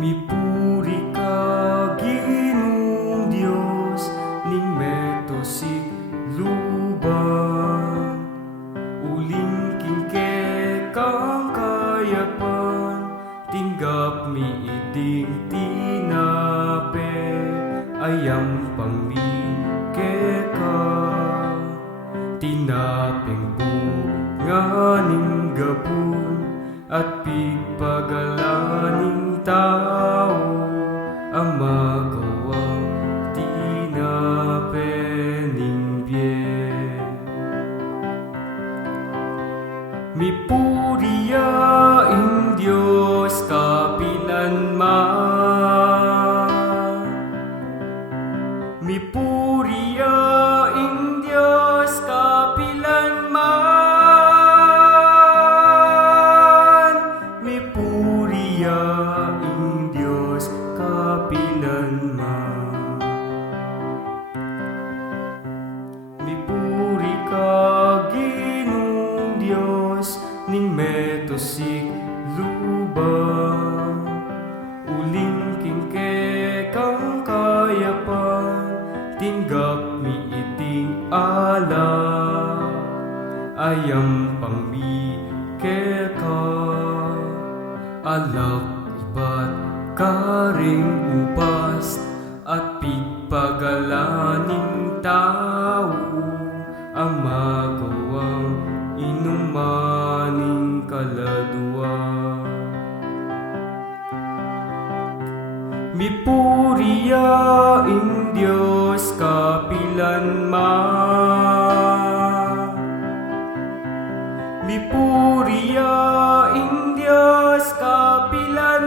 Mipuri ka, Ginoong Diyos, ning metosik lubang. Uling kingke kang kayapan, tinggap mi iding tinape, ayam pangmi ka. Tinapeng bunganing gapon, at pigpagalaning tao, ang magawang tinapening biyen. Mipuriyaing Diyos kapilanman. Mipuriyaing Diyos kapilanman. Mipuriyaing Diyos kapilanman. Mipuri ka, Ginoong Diyos, ning metosik lubang. Uling kingke kang kayapan, tinggap mi iting ala, ayam pangmi ka. Alak ibat karing upas, at pigpagalaning tao, ang magawang inumaning kaladwa. Mipuriyaing Diyos kapilanman. Mipuriyaing Diyos kapilanman.